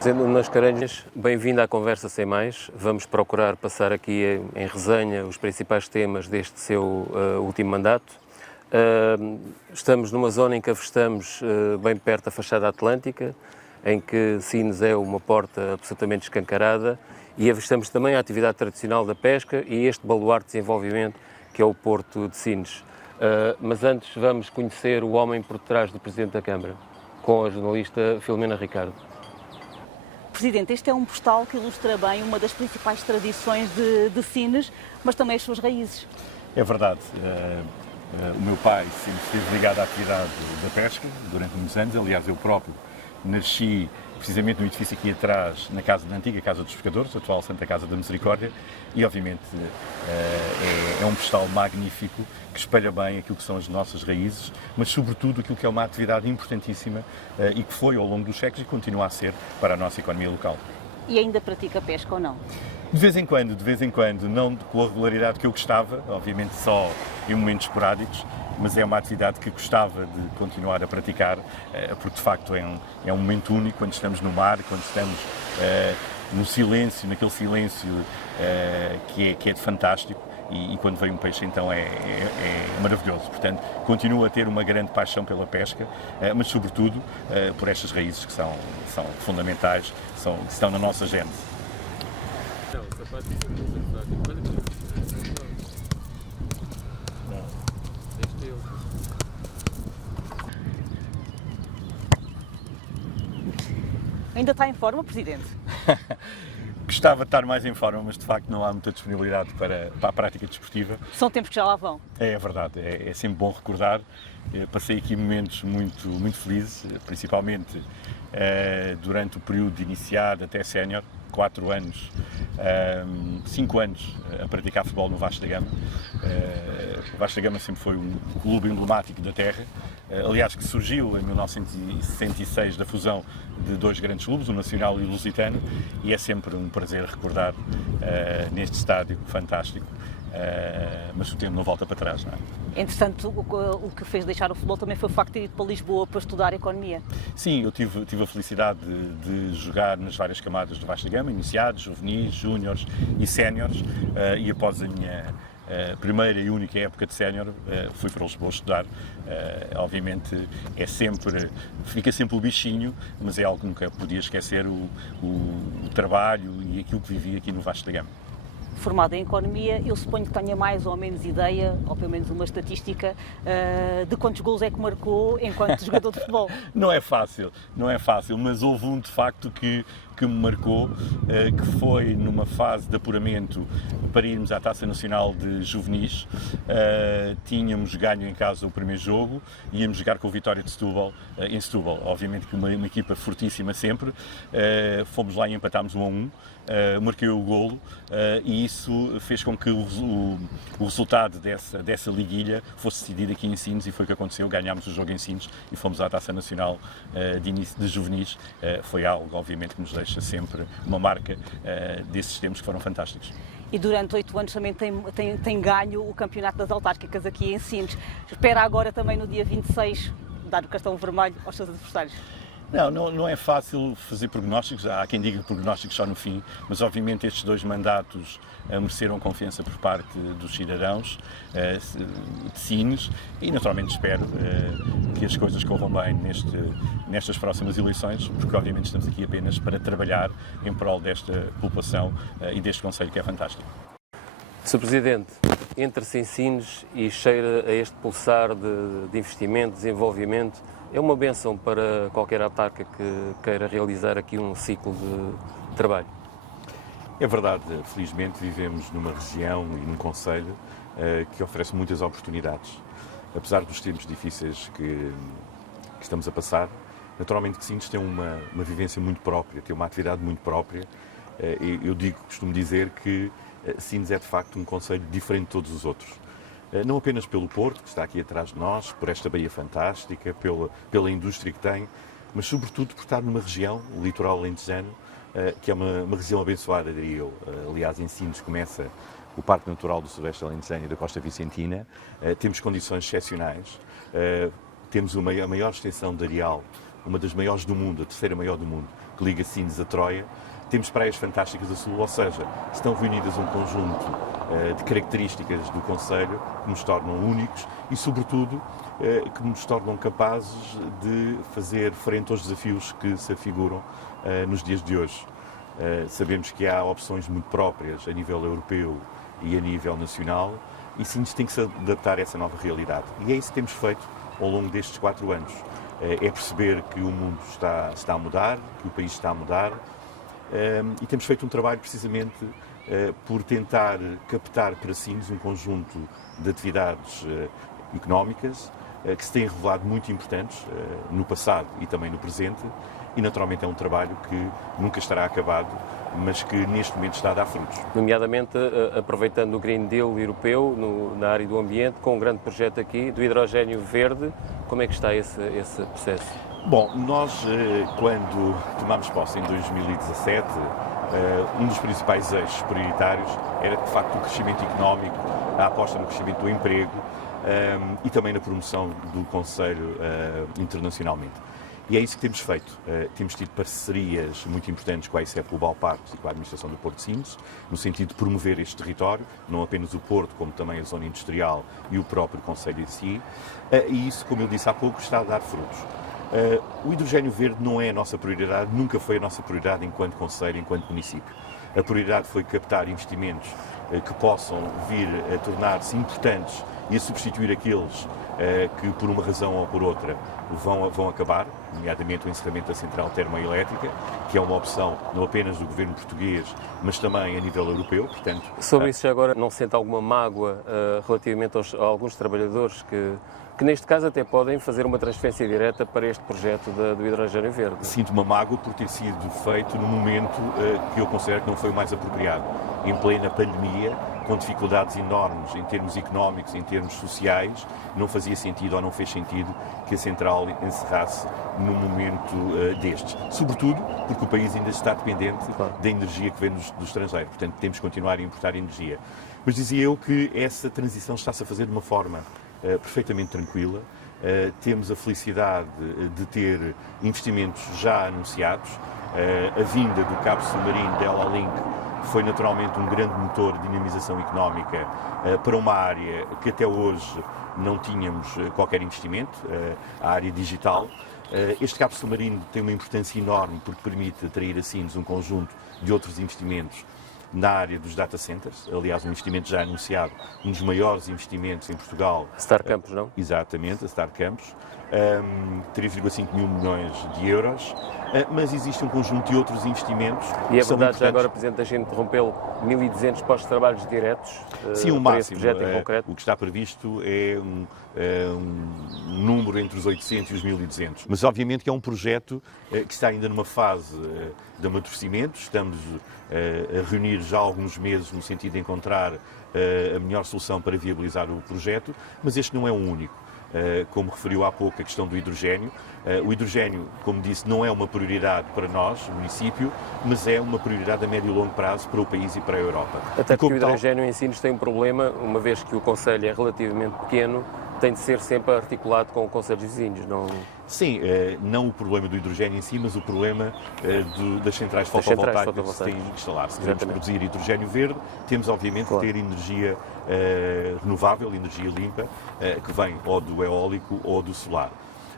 Sendo Mascarenhas, bem-vindo à Conversa Sem Mais. Vamos procurar passar aqui em resenha os principais temas deste seu último mandato. Estamos numa zona em que avistamos bem perto da fachada atlântica, em que Sines é uma porta absolutamente escancarada, e avistamos também a atividade tradicional da pesca e este baluarte de desenvolvimento que é o Porto de Sines. Mas antes vamos conhecer o homem por trás do Presidente da Câmara, com a jornalista Filomena Ricardo. Presidente, este é um postal que ilustra bem uma das principais tradições de Sines, mas também as suas raízes. É verdade. O meu pai sempre esteve ligado à atividade da pesca durante muitos anos. Aliás, eu próprio nasci precisamente no edifício aqui atrás, na antiga Casa dos Pescadores, a atual Santa Casa da Misericórdia, e obviamente é um postal magnífico que espelha bem aquilo que são as nossas raízes, mas sobretudo aquilo que é uma atividade importantíssima e que foi ao longo dos séculos e continua a ser para a nossa economia local. E ainda pratica pesca ou não? De vez em quando, não com a regularidade que eu gostava, obviamente só em momentos esporádicos, mas é uma atividade que gostava de continuar a praticar, porque de facto é um momento único quando estamos no mar, quando estamos no silêncio, naquele silêncio que é de fantástico, e quando vem um peixe então é maravilhoso. Portanto, continuo a ter uma grande paixão pela pesca, mas sobretudo por estas raízes que são fundamentais, que estão na nossa gênese. Ainda está em forma, Presidente? Gostava de estar mais em forma, mas de facto não há muita disponibilidade para a prática desportiva. São tempos que já lá vão. É verdade, é sempre bom recordar. Passei aqui momentos muito felizes, principalmente durante o período de iniciado até sénior, 4 anos, 5 anos a praticar futebol no Vasco da Gama. O Vasco da Gama sempre foi um clube emblemático da terra, aliás que surgiu em 1966 da fusão de 2 grandes clubes, o Nacional e o Lusitano, e é sempre um prazer recordar neste estádio fantástico, mas o tempo não volta para trás, não é? Entretanto, o que fez deixar o futebol também foi o facto de ir para Lisboa para estudar economia. Sim, eu tive a felicidade de jogar nas várias camadas do Vasco da Gama, iniciados, juvenis, júniores e séniores, e após a minha primeira e única época de sénior, fui para Lisboa estudar. Obviamente fica sempre o bichinho, mas é algo que nunca podia esquecer, o trabalho e aquilo que vivi aqui no Vasco da Gama. Formado em Economia, eu suponho que tenha mais ou menos ideia, ou pelo menos uma estatística, de quantos gols é que marcou enquanto jogador de futebol. Não é fácil, mas houve um de facto que me marcou, que foi numa fase de apuramento para irmos à Taça Nacional de Juvenis. Tínhamos ganho em casa o primeiro jogo, íamos jogar com o Vitória de Setúbal, em Setúbal. Obviamente que uma equipa fortíssima sempre. Fomos lá e empatámos 1-1. Marquei o golo e isso fez com que o resultado dessa liguilha fosse decidido aqui em Sines, e foi o que aconteceu. Ganhámos o jogo em Sines e fomos à Taça Nacional de Juvenis. Foi algo, obviamente, que nos deixa sempre uma marca desses tempos que foram fantásticos. E durante 8 anos também tem ganho o Campeonato das Autárquicas aqui em Sines. Espera agora também no dia 26 dar o cartão vermelho aos seus adversários. Não é fácil fazer prognósticos, há quem diga prognósticos só no fim, mas obviamente estes 2 mandatos mereceram confiança por parte dos cidadãos de Sines, e naturalmente espero que as coisas corram bem nestas próximas eleições, porque obviamente estamos aqui apenas para trabalhar em prol desta população e deste concelho que é fantástico. Sr. Presidente, entra-se em Sines e cheira a este pulsar de investimento, desenvolvimento. É uma bênção para qualquer autarca que queira realizar aqui um ciclo de trabalho. É verdade, felizmente vivemos numa região e num concelho que oferece muitas oportunidades. Apesar dos tempos difíceis que estamos a passar, naturalmente que Sines tem uma vivência muito própria, tem uma atividade muito própria. Costumo dizer que Sines é de facto um concelho diferente de todos os outros. Não apenas pelo Porto, que está aqui atrás de nós, por esta baía fantástica, pela indústria que tem, mas sobretudo por estar numa região, o litoral alentejano, que é uma região abençoada, diria eu. Aliás, em Sines começa o Parque Natural do Sudoeste Alentejano e da Costa Vicentina. Temos condições excepcionais, temos a maior extensão de areal, uma das maiores do mundo, a terceira maior do mundo, que liga Sines a Troia. Temos praias fantásticas a sul, ou seja, estão reunidas um conjunto de características do concelho que nos tornam únicos e, sobretudo, que nos tornam capazes de fazer frente aos desafios que se afiguram nos dias de hoje. Sabemos que há opções muito próprias a nível europeu e a nível nacional e Sines tem que se adaptar a essa nova realidade. E é isso que temos feito ao longo destes 4 anos. É perceber que o mundo está a mudar, que o país está a mudar, e temos feito um trabalho precisamente por tentar captar para Sines um conjunto de atividades económicas que se têm revelado muito importantes no passado e também no presente, e naturalmente é um trabalho que nunca estará acabado, mas que neste momento está a dar frutos. Nomeadamente aproveitando o Green Deal europeu na área do ambiente, com um grande projeto aqui do hidrogénio verde. Como é que está esse processo? Bom, nós quando tomámos posse em 2017, um dos principais eixos prioritários era de facto o crescimento económico, a aposta no crescimento do emprego e também na promoção do concelho internacionalmente. E é isso que temos feito. Temos tido parcerias muito importantes com a ICEP Global Parques e com a Administração do Porto de Sines, no sentido de promover este território, não apenas o Porto, como também a zona industrial e o próprio concelho em si. E isso, como eu disse há pouco, está a dar frutos. O hidrogénio verde não é a nossa prioridade, nunca foi a nossa prioridade enquanto concelho, enquanto município. A prioridade foi captar investimentos que possam vir a tornar-se importantes e a substituir aqueles que, por uma razão ou por outra, vão acabar, nomeadamente o encerramento da central termoelétrica, que é uma opção não apenas do governo português, mas também a nível europeu. Portanto, sobre isso já agora, não sente alguma mágoa relativamente a alguns trabalhadores que neste caso até podem fazer uma transferência direta para este projeto do hidrogénio verde? Sinto uma mágoa por ter sido feito no momento que eu considero que não foi o mais apropriado, em plena pandemia, com dificuldades enormes em termos económicos, em termos sociais, não fazia sentido ou não fez sentido que a central encerrasse num momento destes. Sobretudo porque o país ainda está dependente da energia que vem do estrangeiro, portanto temos que continuar a importar energia. Mas dizia eu que essa transição está-se a fazer de uma forma perfeitamente tranquila. Temos a felicidade de ter investimentos já anunciados. A vinda do cabo submarino da Eolink foi naturalmente um grande motor de dinamização económica para uma área que até hoje não tínhamos qualquer investimento, a área digital. Este cabo submarino tem uma importância enorme porque permite atrair a Sines um conjunto de outros investimentos na área dos data centers, aliás, um investimento já anunciado, um dos maiores investimentos em Portugal. Star Campus, não? Exatamente, a Star Campus, 3,5 mil milhões de euros, mas existe um conjunto de outros investimentos. E é verdade, já agora, Presidente, deixem-me interrompê-lo, 1.200 postos de trabalhos diretos? Sim, o máximo. Para esse projeto em concreto? O que está previsto é um número entre os 800 e os 1.200. Mas, obviamente, que é um projeto que está ainda numa fase de amadurecimento. Estamos a reunir já há alguns meses no sentido de encontrar a melhor solução para viabilizar o projeto, mas este não é o único. Como referiu há pouco a questão do hidrogénio. O hidrogénio, como disse, não é uma prioridade para nós, o município, mas é uma prioridade a médio e longo prazo para o país e para a Europa. Até porque o hidrogénio em Sines tem um problema, uma vez que o concelho é relativamente pequeno, tem de ser sempre articulado com concelhos vizinhos, não? Sim, não o problema do hidrogénio em si, mas o problema das centrais fotovoltaicas que se têm de instalar. Se queremos produzir hidrogénio verde, temos obviamente que ter energia renovável, energia limpa, que vem ou do eólico ou do solar.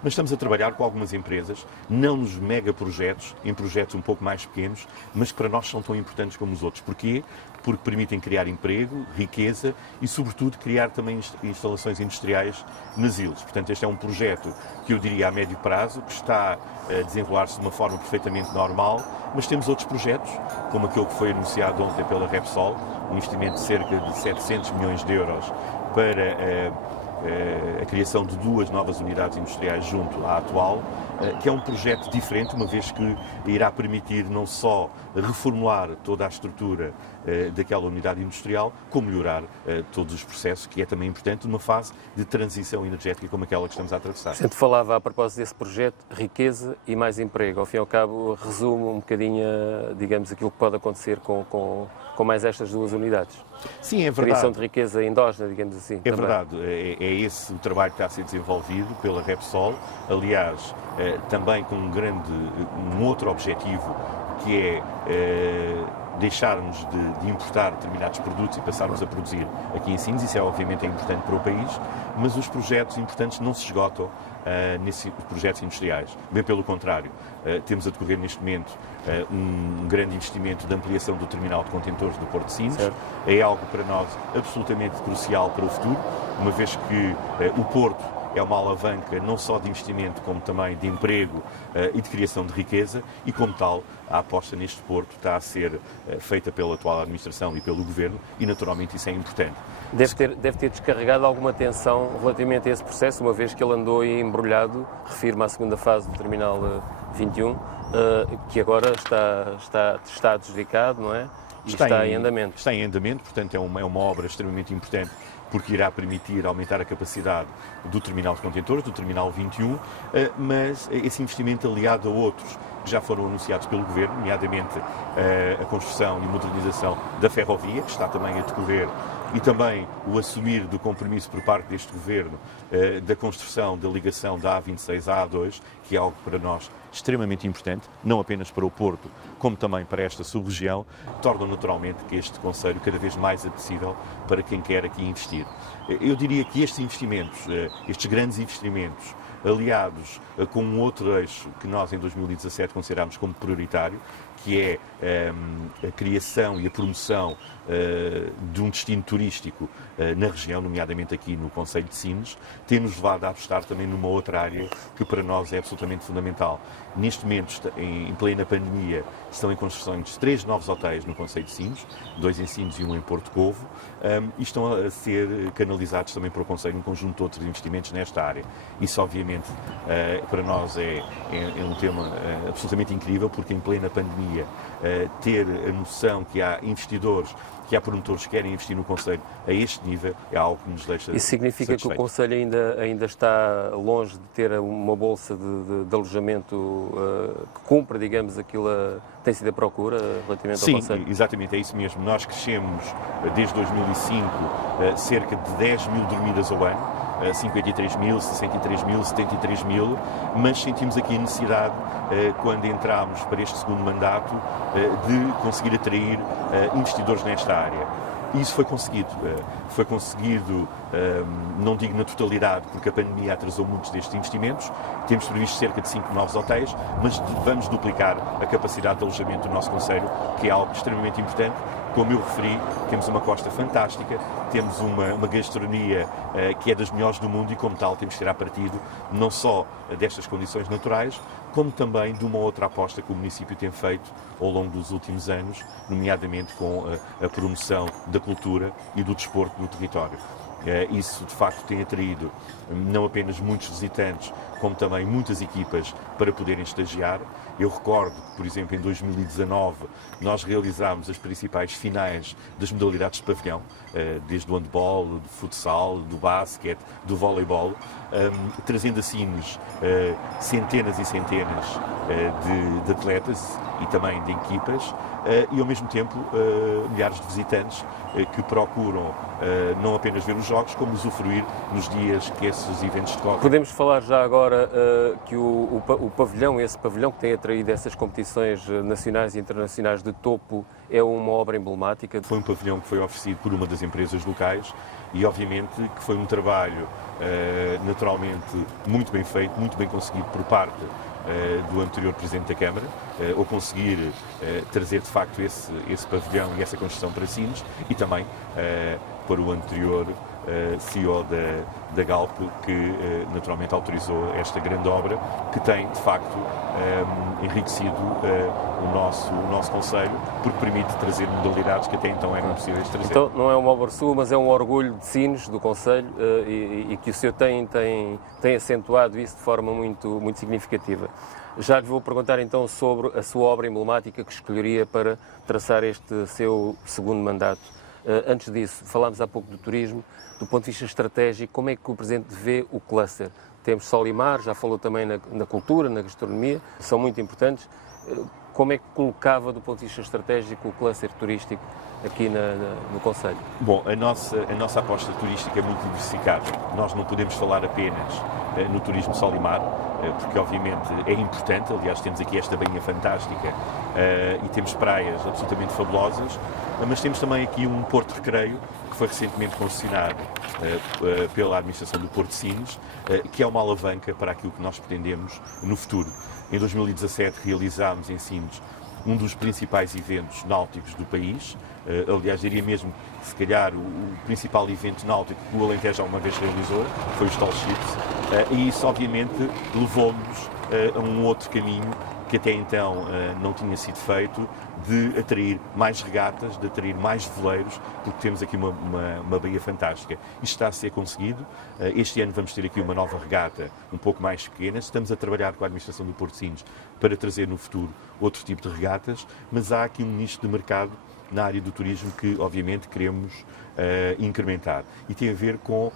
Mas estamos a trabalhar com algumas empresas, não nos megaprojetos, em projetos um pouco mais pequenos, mas que para nós são tão importantes como os outros. Porquê? Porque permitem criar emprego, riqueza e, sobretudo, criar também instalações industriais nas ilhas. Portanto, este é um projeto que eu diria a médio prazo, que está a desenrolar-se de uma forma perfeitamente normal, mas temos outros projetos, como aquele que foi anunciado ontem pela Repsol, um investimento de cerca de 700 milhões de euros para a criação de 2 novas unidades industriais junto à atual, que é um projeto diferente, uma vez que irá permitir não só reformular toda a estrutura daquela unidade industrial, como melhorar todos os processos, que é também importante numa fase de transição energética como aquela que estamos a atravessar. A gente falava a propósito desse projeto, riqueza e mais emprego. Ao fim e ao cabo, resume um bocadinho, digamos, aquilo que pode acontecer com mais estas duas unidades. Sim, é verdade. Criação de riqueza endógena, digamos assim. É também. verdade, é esse o trabalho que está a ser desenvolvido pela Repsol, aliás, também com um outro objetivo, que é deixarmos de importar determinados produtos e passarmos a produzir aqui em Sines. Isso obviamente é importante para o país, mas os projetos importantes não se esgotam nesses projetos industriais. Bem pelo contrário, temos a decorrer neste momento um grande investimento de ampliação do terminal de contentores do Porto de Sines. Certo. É algo para nós absolutamente crucial para o futuro, uma vez que o Porto é uma alavanca não só de investimento, como também de emprego e de criação de riqueza, e como tal, a aposta neste porto está a ser feita pela atual administração e pelo governo, e naturalmente isso é importante. Deve ter descarregado alguma tensão relativamente a esse processo, uma vez que ele andou embrulhado, refiro-me à segunda fase do Terminal 21, que agora está adjudicado, não é? E está em andamento. Está em andamento, portanto é uma obra extremamente importante, porque irá permitir aumentar a capacidade do terminal de contentores, do terminal 21, mas esse investimento aliado a outros que já foram anunciados pelo Governo, nomeadamente a construção e modernização da ferrovia, que está também a decorrer, e também o assumir do compromisso por parte deste Governo da construção da ligação da A26 à A2, que é algo para nós extremamente importante, não apenas para o Porto, como também para esta sub-região, tornam naturalmente que este concelho cada vez mais acessível para quem quer aqui investir. Eu diria que estes investimentos, estes grandes investimentos, aliados com um outro eixo que nós em 2017 considerámos como prioritário, que é a criação e a promoção de um destino turístico na região, nomeadamente aqui no concelho de Sines, tem-nos levado a apostar também numa outra área que para nós é absolutamente fundamental. Neste momento, em plena pandemia, estão em construções 3 novos hotéis no concelho de Sines, 2 em Sines e 1 em Porto Covo, e estão a ser canalizados também para o concelho um conjunto de outros investimentos nesta área. Isso, obviamente, para nós é um tema absolutamente incrível, porque em plena pandemia ter a noção que há investidores, que há promotores que querem investir no concelho a este nível é algo que nos deixa Isso significa satisfeito. que o concelho ainda está longe de ter uma bolsa de alojamento que cumpra, digamos, aquilo que tem sido a procura relativamente ao concelho? Sim, exatamente, é isso mesmo. Nós crescemos desde 2005 cerca de 10 mil dormidas ao ano, 53 mil, 63 mil, 73 mil, mas sentimos aqui a necessidade, quando entramos para este segundo mandato, de conseguir atrair investidores nesta área. E isso foi conseguido. Foi conseguido, não digo na totalidade, porque a pandemia atrasou muitos destes investimentos. Temos previsto cerca de 5 novos hotéis, mas vamos duplicar a capacidade de alojamento do nosso concelho, que é algo extremamente importante. Como eu referi, temos uma costa fantástica, temos uma gastronomia que é das melhores do mundo e, como tal, temos que tirar partido não só destas condições naturais, como também de uma outra aposta que o município tem feito ao longo dos últimos anos, nomeadamente com a promoção da cultura e do desporto no território. Isso, de facto, tem atraído não apenas muitos visitantes, como também muitas equipas para poderem estagiar. Eu recordo que, por exemplo, em 2019, nós realizámos as principais finais das modalidades de pavilhão, desde o handball, do futsal, do basquete, do voleibol, trazendo a Sines centenas e centenas de atletas e também de equipas, e ao mesmo tempo milhares de visitantes que procuram não apenas ver os jogos, como usufruir nos dias que esses eventos decorrem. Podemos falar já agora que esse pavilhão que tem atraído essas competições nacionais e internacionais de topo é uma obra emblemática? Foi um pavilhão que foi oferecido por uma das empresas locais e, obviamente, que foi um trabalho naturalmente muito bem feito, muito bem conseguido por parte do anterior Presidente da Câmara, ao conseguir trazer de facto esse pavilhão e essa construção para Sines, e também para o anterior CEO da Galp, que naturalmente autorizou esta grande obra, que tem, de facto, enriquecido o nosso Conselho, porque permite trazer modalidades que até então eram possíveis de trazer. Então, não é uma obra sua, mas é um orgulho de Sines, do Conselho, e que o senhor tem acentuado isso de forma muito significativa. Já lhe vou perguntar então sobre a sua obra emblemática que escolheria para traçar este seu segundo mandato. Antes disso, falámos há pouco do turismo. Do ponto de vista estratégico, como é que o Presidente vê o cluster? Temos sol e mar, já falou também na cultura, na gastronomia, são muito importantes. Como é que colocava, do ponto de vista estratégico, o cluster turístico aqui no Conselho? Bom, a nossa aposta turística é muito diversificada. Nós não podemos falar apenas no turismo sol e mar, porque obviamente é importante. Aliás, temos aqui esta baía fantástica e temos praias absolutamente fabulosas, mas temos também aqui um porto de recreio que foi recentemente concessionado pela administração do Porto de Sines, que é uma alavanca para aquilo que nós pretendemos no futuro. Em 2017 realizámos em Sines um dos principais eventos náuticos do país. Aliás, diria mesmo, se calhar, o principal evento náutico que o Alentejo alguma vez realizou, foi os Tall Ships, e isso obviamente levou-nos a um outro caminho que até então não tinha sido feito, de atrair mais regatas, de atrair mais veleiros, porque temos aqui uma baía fantástica. Isto está a ser conseguido. Este ano vamos ter aqui uma nova regata um pouco mais pequena. Estamos a trabalhar com a administração do Porto de Sines para trazer no futuro outro tipo de regatas, mas há aqui um nicho de mercado na área do turismo que, obviamente, queremos incrementar. E tem a ver com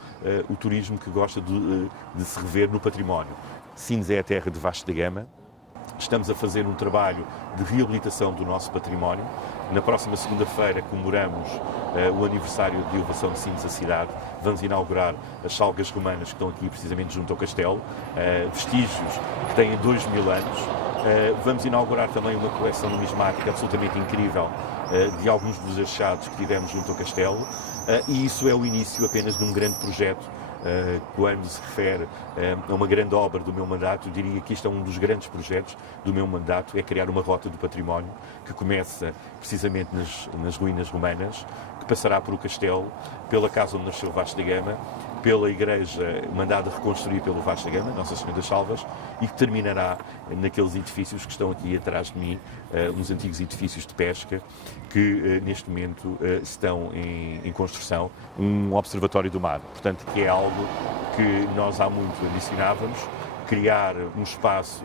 o turismo que gosta de se rever no património. Sines é a terra de Vasco da Gama. Estamos a fazer um trabalho de reabilitação do nosso património. Na próxima segunda-feira comemoramos o aniversário de elevação de Sines à cidade. Vamos inaugurar as salgas romanas que estão aqui precisamente junto ao castelo, vestígios que têm 2000 anos. Vamos inaugurar também uma coleção numismática absolutamente incrível de alguns dos achados que tivemos junto ao castelo, e isso é o início apenas de um grande projeto. Quando se refere a uma grande obra do meu mandato, eu diria que isto é um dos grandes projetos do meu mandato, é criar uma rota do património que começa precisamente nas ruínas romanas, que passará por o castelo, pela casa onde nasceu Vasco da Gama, pela igreja mandada reconstruir pelo Vasco da Gama, Nossa Senhora das Salvas, e que terminará naqueles edifícios que estão aqui atrás de mim, uns antigos edifícios de pesca, que neste momento estão em construção, um observatório do mar. Portanto, que é algo que nós há muito ambicionávamos, criar um espaço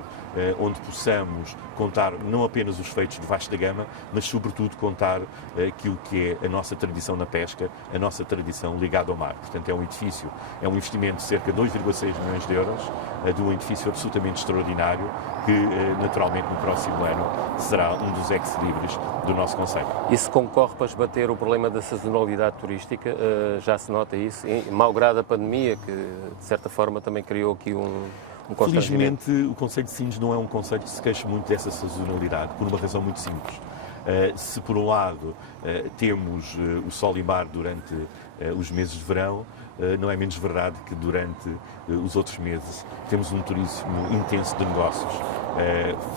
onde possamos contar não apenas os feitos de Vasco da Gama, mas sobretudo contar aquilo que é a nossa tradição na pesca, a nossa tradição ligada ao mar. Portanto, é um investimento de cerca de 2,6 milhões de euros, de um edifício absolutamente extraordinário, que naturalmente no próximo ano será um dos ex-libris do nosso Conselho. Isso concorre para esbater o problema da sazonalidade turística? Já se nota isso, malgrado a pandemia, que de certa forma também criou aqui um Felizmente, o Conselho de Sines não é um concelho que se queixa muito dessa sazonalidade, por uma razão muito simples. Se por um lado temos o sol e mar durante os meses de verão, não é menos verdade que durante os outros meses temos um turismo intenso de negócios.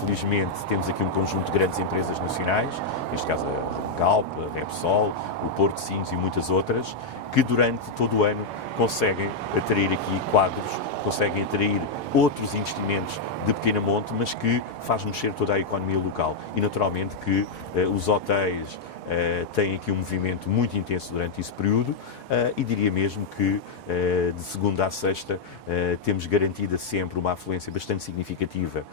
Felizmente temos aqui um conjunto de grandes empresas nacionais, neste caso a Galp, a Repsol, o Porto de Sines e muitas outras, que durante todo o ano conseguem atrair aqui quadros, conseguem atrair outros investimentos de pequena monte, mas que faz mexer toda a economia local. E naturalmente que os hotéis têm aqui um movimento muito intenso durante esse período, e diria mesmo que de segunda a sexta temos garantida sempre uma afluência bastante significativa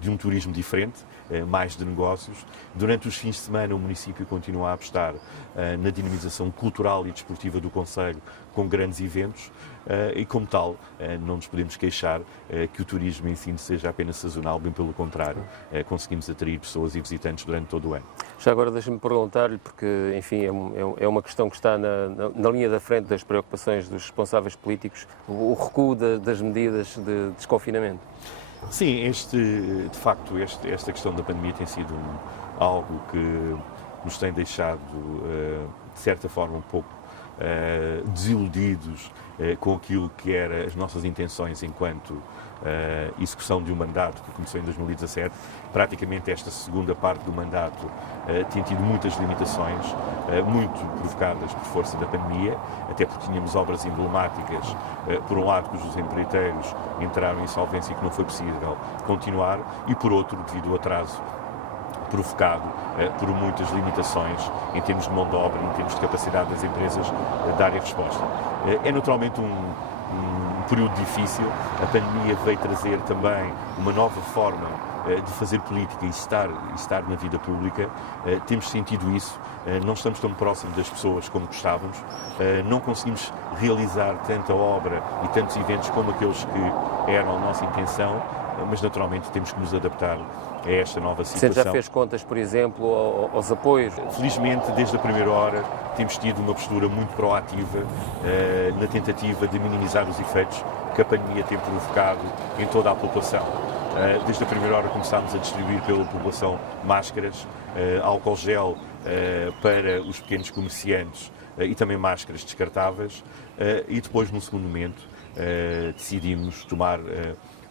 de um turismo diferente, mais de negócios. Durante os fins de semana o município continua a apostar na dinamização cultural e desportiva do concelho, com grandes eventos, e como tal não nos podemos queixar que o turismo em si seja apenas sazonal, bem pelo contrário, conseguimos atrair pessoas e visitantes durante todo o ano. Já agora deixa-me perguntar-lhe, porque enfim é uma questão que está na linha da frente das preocupações dos responsáveis políticos, o recuo das medidas de desconfinamento. Sim, de facto esta questão da pandemia tem sido algo que nos tem deixado, de certa forma, um pouco desiludidos com aquilo que eram as nossas intenções enquanto execução de um mandato que começou em 2017. Praticamente esta segunda parte do mandato tem tido muitas limitações, muito provocadas por força da pandemia, até porque tínhamos obras emblemáticas, por um lado, cujos empreiteiros entraram em insolvência e que não foi possível continuar, e por outro, devido ao atraso provocado por muitas limitações em termos de mão de obra, em termos de capacidade das empresas darem resposta. É naturalmente um período difícil. A pandemia veio trazer também uma nova forma de fazer política e estar na vida pública. Temos sentido isso. Não estamos tão próximos das pessoas como gostávamos. Não conseguimos realizar tanta obra e tantos eventos como aqueles que eram a nossa intenção, mas naturalmente temos que nos adaptar a esta nova situação. Você já fez contas, por exemplo, aos apoios? Felizmente, desde a primeira hora, temos tido uma postura muito proativa na tentativa de minimizar os efeitos que a pandemia tem provocado em toda a população. Desde a primeira hora começámos a distribuir pela população máscaras, álcool gel para os pequenos comerciantes e também máscaras descartáveis, e depois, num segundo momento, decidimos tomar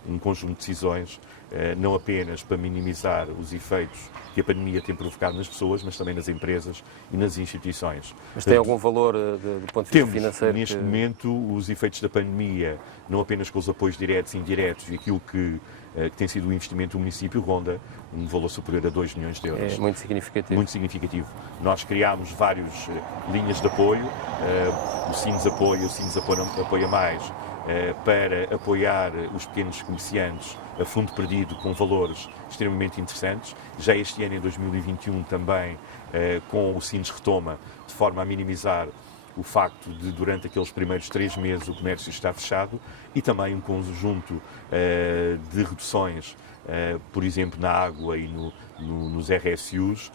um conjunto de decisões, não apenas para minimizar os efeitos que a pandemia tem provocado nas pessoas, mas também nas empresas e nas instituições. Mas tem algum valor do ponto de vista financeiro? Neste momento, os efeitos da pandemia, não apenas com os apoios diretos e indiretos, e aquilo que tem sido o investimento do município, ronda um valor superior a 2 milhões de euros. É muito significativo. Muito significativo. Nós criámos várias linhas de apoio, o Sines Apoia, o Sines Apoia Mais, para apoiar os pequenos comerciantes a fundo perdido com valores extremamente interessantes. Já este ano, em 2021, também com o Sines Retoma, de forma a minimizar o facto de, durante aqueles primeiros 3 meses, o comércio estar fechado, e também um conjunto de reduções, por exemplo, na água e nos RSUs,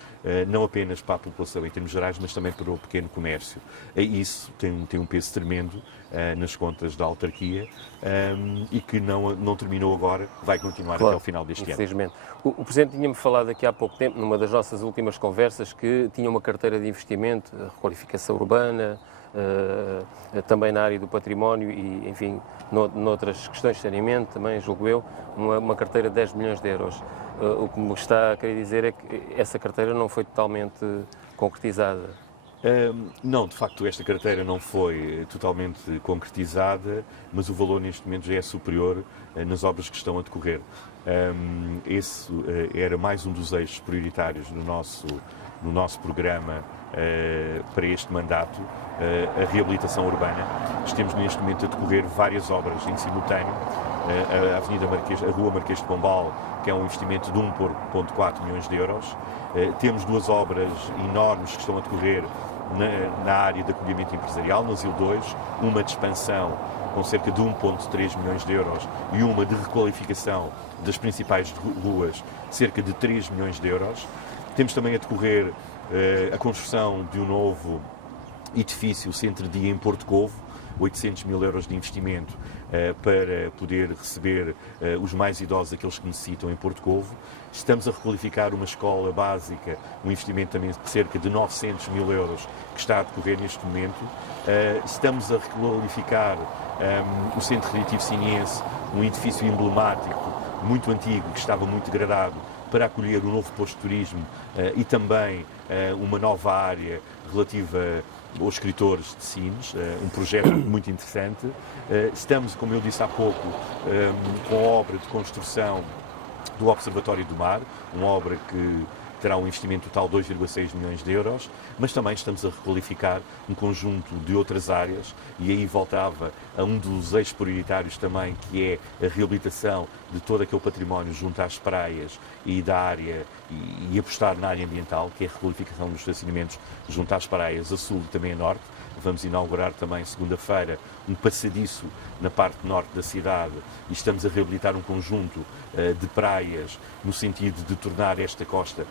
não apenas para a população em termos gerais, mas também para o pequeno comércio. Isso tem um peso tremendo nas contas da autarquia, e que não terminou agora, vai continuar até ao final deste ano. Infelizmente. O Presidente tinha-me falado aqui há pouco tempo, numa das nossas últimas conversas, que tinha uma carteira de investimento, requalificação urbana, também na área do património e, enfim, noutras questões de saneamento, também, julgo eu, uma carteira de 10 milhões de euros. O que me está a querer dizer é que essa carteira não foi totalmente concretizada. Não, de facto, esta carteira não foi totalmente concretizada, mas o valor neste momento já é superior nas obras que estão a decorrer. Esse era mais um dos eixos prioritários no nosso programa para este mandato, a reabilitação urbana. Temos neste momento a decorrer várias obras em simultâneo. A Rua Marquês de Pombal, que é um investimento de 1,4 milhões de euros. Temos 2 obras enormes que estão a decorrer na área de acolhimento empresarial, no Asilo 2, uma de expansão com cerca de 1,3 milhões de euros e uma de requalificação das principais ruas, cerca de 3 milhões de euros. Temos também a decorrer a construção de um novo edifício, centro-dia em Porto Covo, 800 mil euros de investimento para poder receber os mais idosos, aqueles que necessitam, em Porto Covo. Estamos a requalificar uma escola básica, um investimento também de cerca de 900 mil euros que está a decorrer neste momento. Estamos a requalificar o Centro Recreativo Siniense, um edifício emblemático, muito antigo, que estava muito degradado, para acolher um novo posto de turismo e também uma nova área relativa aos escritores de Sines, um projeto muito interessante. Estamos, como eu disse há pouco, com a obra de construção do Observatório do Mar, uma obra que terá um investimento total de 2,6 milhões de euros, mas também estamos a requalificar um conjunto de outras áreas, e aí voltava a um dos eixos prioritários também, que é a reabilitação de todo aquele património junto às praias e da área, e apostar na área ambiental, que é a requalificação dos estacionamentos junto às praias a sul e também a norte. Vamos inaugurar também, segunda-feira, um passadiço na parte norte da cidade, e estamos a reabilitar um conjunto de praias no sentido de tornar esta costa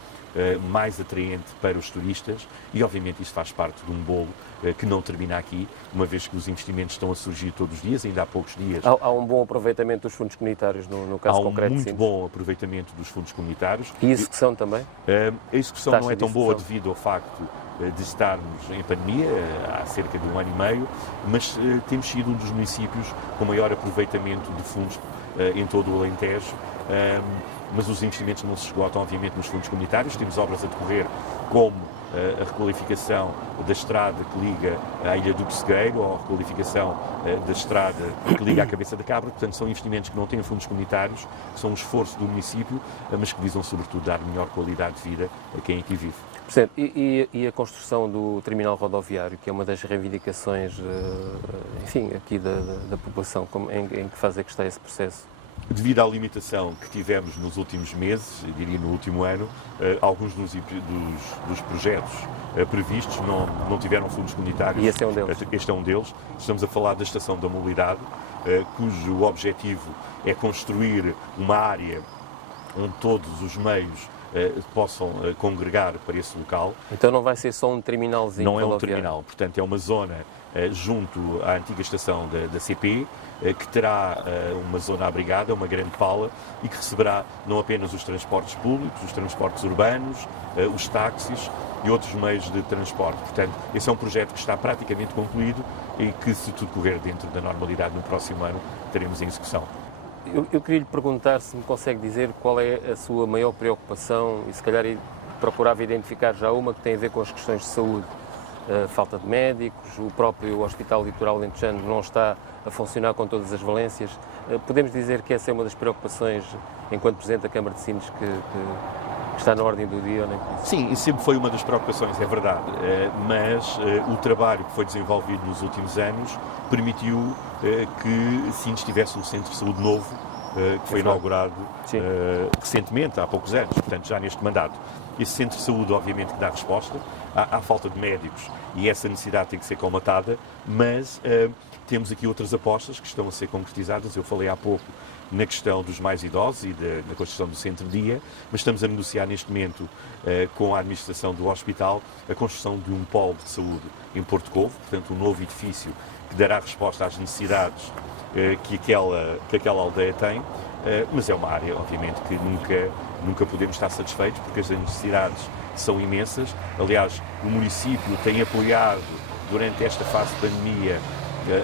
mais atraente para os turistas e, obviamente, isto faz parte de um bolo que não termina aqui, uma vez que os investimentos estão a surgir todos os dias, ainda há poucos dias. Há um bom aproveitamento dos fundos comunitários, no caso concreto. Há um muito bom aproveitamento dos fundos comunitários. E execução também? A execução não é tão boa devido ao facto de estarmos em pandemia há cerca de 1 ano e meio, mas temos sido um dos municípios com maior aproveitamento de fundos em todo o Alentejo, mas os investimentos não se esgotam, obviamente, nos fundos comunitários. Temos obras a decorrer, como a requalificação da estrada que liga à Ilha do Pessegueiro ou a requalificação da estrada que liga à Cabeça da Cabra. Portanto, são investimentos que não têm fundos comunitários, que são um esforço do município, mas que visam, sobretudo, dar melhor qualidade de vida a quem aqui vive. Presidente, e a construção do terminal rodoviário, que é uma das reivindicações, enfim, aqui da população, em que fase é que está esse processo? Devido à limitação que tivemos nos últimos meses, eu diria no último ano, alguns dos projetos previstos não tiveram fundos comunitários. E esse é um deles? Este é um deles. Estamos a falar da Estação da Mobilidade, cujo objetivo é construir uma área onde todos os meios possam congregar para esse local. Então não vai ser só um terminalzinho rodoviário? Não é um terminal, portanto é uma zona junto à antiga estação da CP, que terá uma zona abrigada, uma grande pala, e que receberá não apenas os transportes públicos, os transportes urbanos, os táxis e outros meios de transporte. Portanto, esse é um projeto que está praticamente concluído e que, se tudo correr dentro da normalidade, no próximo ano teremos em execução. Eu queria lhe perguntar se me consegue dizer qual é a sua maior preocupação e, se calhar, procurava identificar já uma que tem a ver com as questões de saúde. Falta de médicos, o próprio Hospital Litoral Alentejano não está a funcionar com todas as valências. Podemos dizer que essa é uma das preocupações, enquanto Presidente da Câmara de Sines, que está na ordem do dia? Ou nem por isso? Sim, sempre foi uma das preocupações, é verdade, mas o trabalho que foi desenvolvido nos últimos anos permitiu que Sines tivesse um centro de saúde novo, que foi inaugurado recentemente, há poucos anos, portanto já neste mandato. Esse centro de saúde, obviamente, que dá resposta à falta de médicos e essa necessidade tem que ser colmatada, mas temos aqui outras apostas que estão a ser concretizadas. Eu falei há pouco na questão dos mais idosos e da construção do centro-dia, mas estamos a negociar neste momento com a administração do hospital a construção de um polo de saúde em Porto Covo, portanto um novo edifício que dará resposta às necessidades que aquela aldeia tem, mas é uma área, obviamente, que nunca podemos estar satisfeitos, porque as necessidades são imensas. Aliás, o município tem apoiado, durante esta fase de pandemia,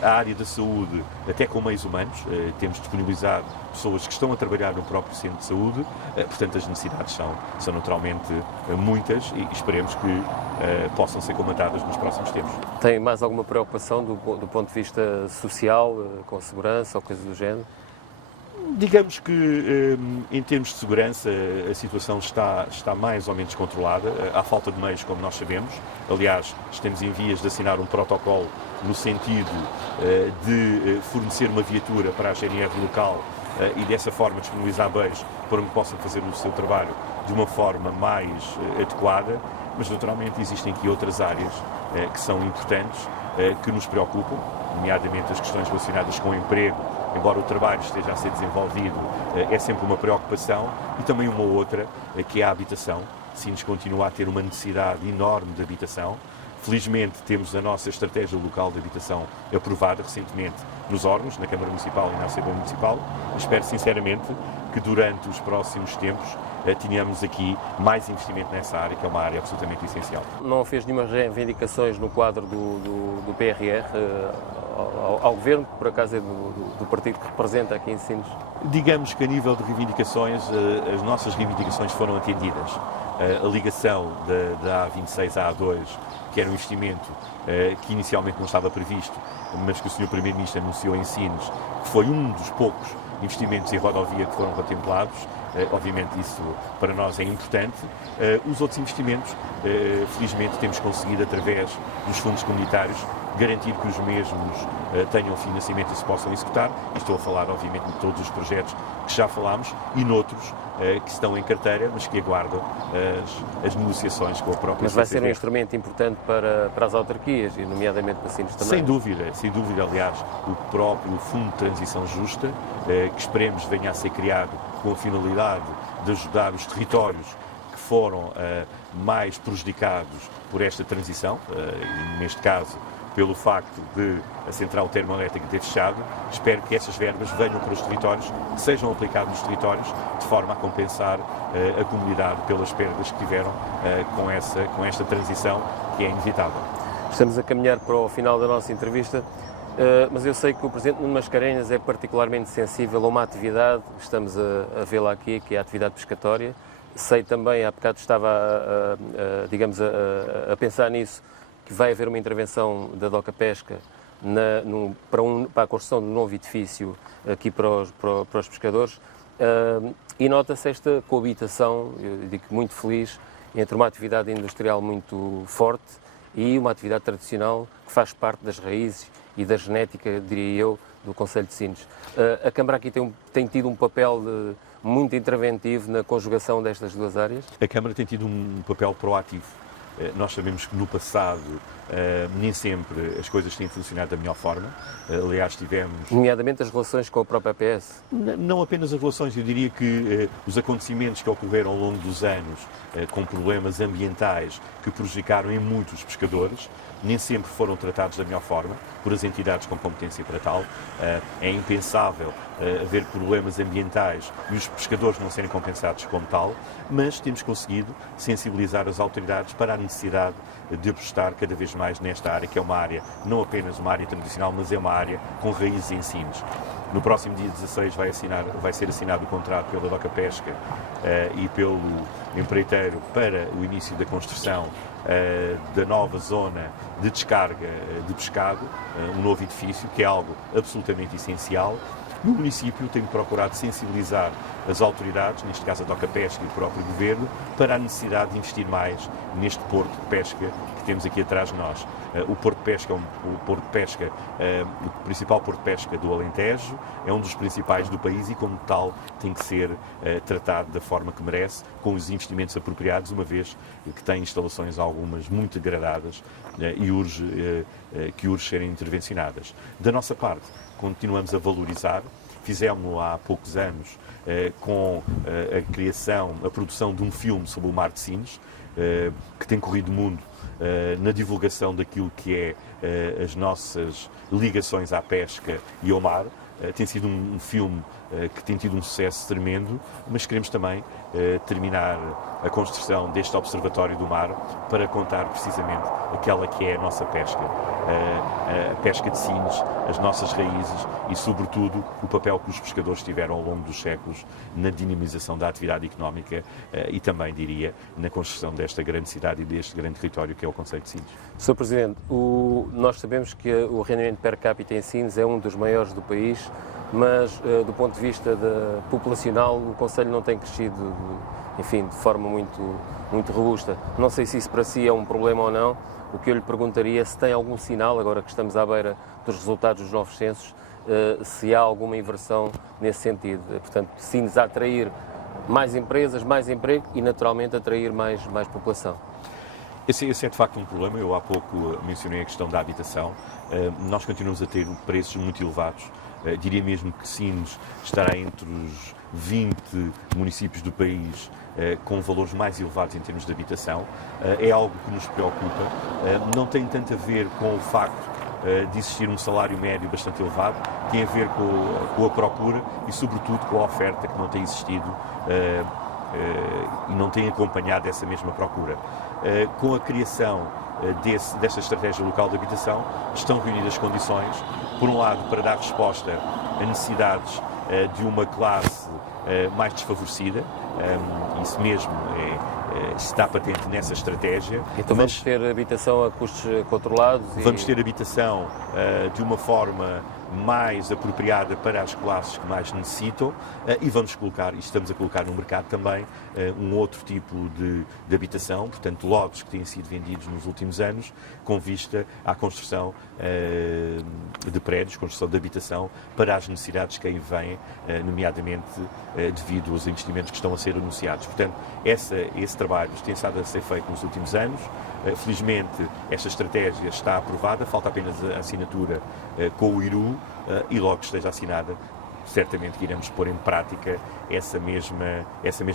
a área da saúde, até com meios humanos. Temos disponibilizado pessoas que estão a trabalhar no próprio centro de saúde, portanto as necessidades são naturalmente muitas e esperemos que possam ser comatadas nos próximos tempos. Tem mais alguma preocupação do ponto de vista social, com a segurança ou coisa do género? Digamos que, em termos de segurança, a situação está mais ou menos controlada. Há falta de meios, como nós sabemos. Aliás, estamos em vias de assinar um protocolo no sentido de fornecer uma viatura para a GNR local e, dessa forma, disponibilizar meios para que possam fazer o seu trabalho de uma forma mais adequada. Mas, naturalmente, existem aqui outras áreas que são importantes, que nos preocupam, nomeadamente as questões relacionadas com o emprego. Embora o trabalho esteja a ser desenvolvido, é sempre uma preocupação, e também uma outra, que é a habitação. Sines continua a ter uma necessidade enorme de habitação. Felizmente temos a nossa estratégia local de habitação aprovada recentemente nos órgãos, na Câmara Municipal e na Assembleia Municipal. Espero sinceramente que durante os próximos tempos tenhamos aqui mais investimento nessa área, que é uma área absolutamente essencial. Não fez nenhumas reivindicações no quadro do PRR ao Governo, que por acaso é do partido que representa aqui em Sines? Digamos que a nível de reivindicações, as nossas reivindicações foram atendidas. A ligação da A26 à A2, que era um investimento que inicialmente não estava previsto, mas que o Sr. Primeiro-Ministro anunciou em Sines, que foi um dos poucos investimentos em rodovia que foram contemplados. Obviamente isso para nós é importante. Os outros investimentos, felizmente temos conseguido, através dos fundos comunitários, garantir que os mesmos tenham financiamento e se possam executar. E estou a falar, obviamente, de todos os projetos que já falámos e noutros que estão em carteira, mas que aguardam as negociações com a própria Mas vai ser um instrumento importante para as autarquias, e nomeadamente para Sines também? Sem dúvida. Aliás, o próprio Fundo de Transição Justa, que esperemos venha a ser criado com a finalidade de ajudar os territórios que foram mais prejudicados por esta transição, e neste caso pelo facto de a central termoelétrica ter fechado. Espero que essas verbas venham para os territórios, sejam aplicadas nos territórios, de forma a compensar a comunidade pelas perdas que tiveram com esta transição, que é inevitável. Estamos a caminhar para o final da nossa entrevista, mas eu sei que o Presidente Nuno Mascarenhas é particularmente sensível a uma atividade, estamos a vê-la aqui, que é a atividade pescatória. Sei também, há bocado estava a pensar nisso, que vai haver uma intervenção da DOCA Pesca para a construção de um novo edifício aqui para os pescadores, e nota-se esta coabitação, eu digo muito feliz, entre uma atividade industrial muito forte e uma atividade tradicional que faz parte das raízes e da genética, diria eu, do Concelho de Sines. A Câmara aqui tem tido um papel muito interventivo na conjugação destas duas áreas? A Câmara tem tido um papel proativo. Nós sabemos que no passado nem sempre as coisas têm funcionado da melhor forma. Aliás, tivemos... Nomeadamente as relações com a própria APS? Não apenas as relações, eu diria que os acontecimentos que ocorreram ao longo dos anos, com problemas ambientais que prejudicaram em muito os pescadores, nem sempre foram tratados da melhor forma por as entidades com competência para tal. É impensável haver problemas ambientais e os pescadores não serem compensados como tal, mas temos conseguido sensibilizar as autoridades para a necessidade de apostar cada vez mais nesta área, que é uma área, não apenas uma área tradicional, mas é uma área com raízes em Sines. No próximo dia 16 vai ser assinado o contrato pela DOCA Pesca e pelo empreiteiro para o início da construção da nova zona de descarga de pescado, um novo edifício, que é algo absolutamente essencial. No município tem procurado sensibilizar as autoridades, neste caso a DOCA Pesca e o próprio Governo, para a necessidade de investir mais neste porto de pesca que temos aqui atrás de nós. O Porto de Pesca é o principal porto de pesca do Alentejo, é um dos principais do país e, como tal, tem que ser tratado da forma que merece, com os investimentos apropriados, uma vez que tem instalações algumas muito degradadas e que urge serem intervencionadas. Da nossa parte, continuamos a valorizar, fizemos-no há poucos anos com a produção de um filme sobre o Mar de Sines, que tem corrido o mundo na divulgação daquilo que é as nossas ligações à pesca e ao mar. Tem sido um filme que tem tido um sucesso tremendo, mas queremos também terminar a construção deste Observatório do Mar para contar precisamente aquela que é a nossa pesca, a pesca de Sines, as nossas raízes e, sobretudo, o papel que os pescadores tiveram ao longo dos séculos na dinamização da atividade económica e também, diria, na construção desta grande cidade e deste grande território que é o Concelho de Sines. Sr. Presidente, nós sabemos que o rendimento per capita em Sines é um dos maiores do país, mas do ponto de vista populacional o Concelho não tem crescido, enfim, de forma muito robusta. Não sei se isso para si é um problema ou não. O que eu lhe perguntaria é se tem algum sinal, agora que estamos à beira dos resultados dos novos censos, se há alguma inversão nesse sentido. Portanto, Sines a atrair mais empresas, mais emprego e, naturalmente, atrair mais população. Esse é, de facto, um problema. Eu há pouco mencionei a questão da habitação. Nós continuamos a ter preços muito elevados. Diria mesmo que Sines estará entre os 20 municípios do país com valores mais elevados em termos de habitação. É algo que nos preocupa. Não tem tanto a ver com o facto de existir um salário médio bastante elevado, tem a ver com a procura e, sobretudo, com a oferta que não tem existido e não tem acompanhado essa mesma procura. Com a criação desta estratégia local de habitação, estão reunidas condições, por um lado, para dar resposta a necessidades de uma classe mais desfavorecida, isso mesmo está patente nessa estratégia. Então vamos ter habitação a custos controlados? Vamos ter habitação de uma forma mais apropriada para as classes que mais necessitam e vamos colocar, e estamos a colocar no mercado também, um outro tipo de habitação, portanto lotes que têm sido vendidos nos últimos anos com vista à construção de prédios, construção de habitação para as necessidades de quem vem, nomeadamente devido aos investimentos que estão a ser anunciados. Portanto, esse trabalho tem estado a ser feito nos últimos anos. Felizmente, esta estratégia está aprovada, falta apenas a assinatura com o IRU e logo que esteja assinada, certamente que iremos pôr em prática essa mesma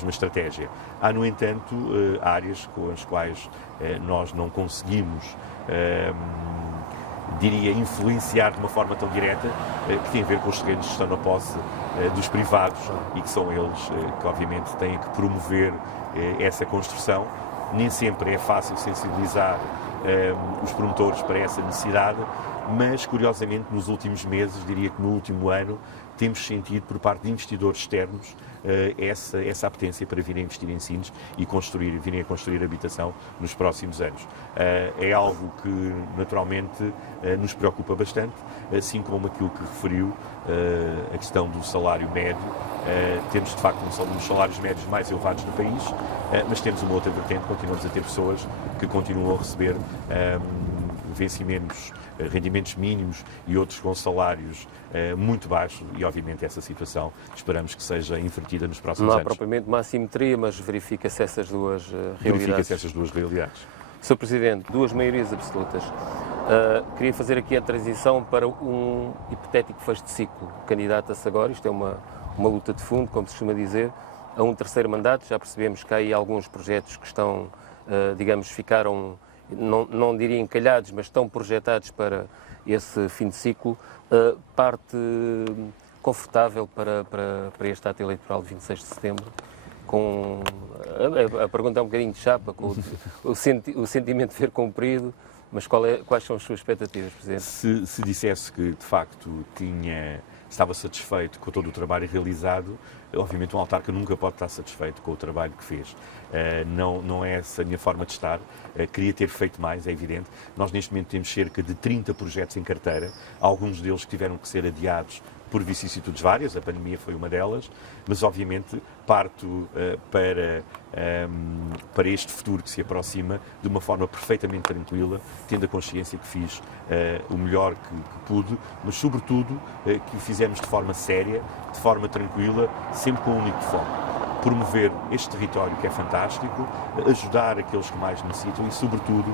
estratégia. Há, no entanto, áreas com as quais nós não conseguimos, diria, influenciar de uma forma tão direta, que tem a ver com os terrenos que estão na posse dos privados e que são eles que, obviamente, têm que promover essa construção. Nem sempre é fácil sensibilizar os promotores para essa necessidade, mas, curiosamente, nos últimos meses, diria que no último ano, temos sentido por parte de investidores externos essa apetência para virem a investir em Sines e virem a construir habitação nos próximos anos. É algo que, naturalmente, nos preocupa bastante, assim como aquilo que referiu, a questão do salário médio. Temos, de facto, um dos salários médios mais elevados do país, mas temos uma outra vertente, continuamos a ter pessoas que continuam a receber vencimentos, rendimentos mínimos e outros com salários muito baixos e, obviamente, essa situação esperamos que seja invertida nos próximos anos. Não há propriamente uma assimetria, mas verifica-se essas duas realidades. Verifica-se essas duas realidades. Sr. Presidente, duas maiorias absolutas. Queria fazer aqui a transição para um hipotético fecho de ciclo. Candidata-se agora, isto é uma luta de fundo, como se costuma dizer, a um terceiro mandato. Já percebemos que há aí alguns projetos que estão, digamos, ficaram, não diria encalhados, mas estão projetados para esse fim de ciclo. Parte confortável para este ato eleitoral de 26 de setembro? A pergunta é um bocadinho de chapa, com o sentimento de ver cumprido, mas quais são as suas expectativas, Presidente? Se dissesse que, de facto, estava satisfeito com todo o trabalho realizado, obviamente um autarca nunca pode estar satisfeito com o trabalho que fez. Não é essa a minha forma de estar. Queria ter feito mais, é evidente. Nós, neste momento, temos cerca de 30 projetos em carteira, alguns deles que tiveram que ser adiados por vicissitudes várias, a pandemia foi uma delas, mas obviamente parto para este futuro que se aproxima de uma forma perfeitamente tranquila, tendo a consciência que fiz o melhor que pude, mas sobretudo que o fizemos de forma séria, de forma tranquila, sempre com um único foco: promover este território que é fantástico, ajudar aqueles que mais necessitam e, sobretudo,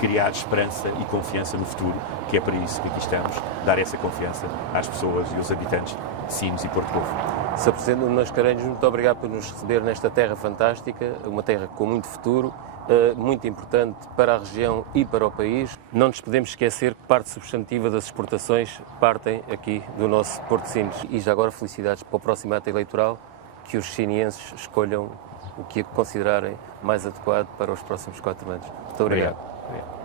criar esperança e confiança no futuro, que é para isso que aqui estamos, dar essa confiança às pessoas e aos habitantes de Sines e Porto Covo. Sr. Presidente Nuno Mascarenhas, muito obrigado por nos receber nesta terra fantástica, uma terra com muito futuro, muito importante para a região e para o país. Não nos podemos esquecer que parte substantiva das exportações partem aqui do nosso Porto de Sines. E já agora felicidades para o próximo ato eleitoral, que os sinienses escolham o que considerarem mais adequado para os próximos 4 anos. Muito obrigado. Obrigado.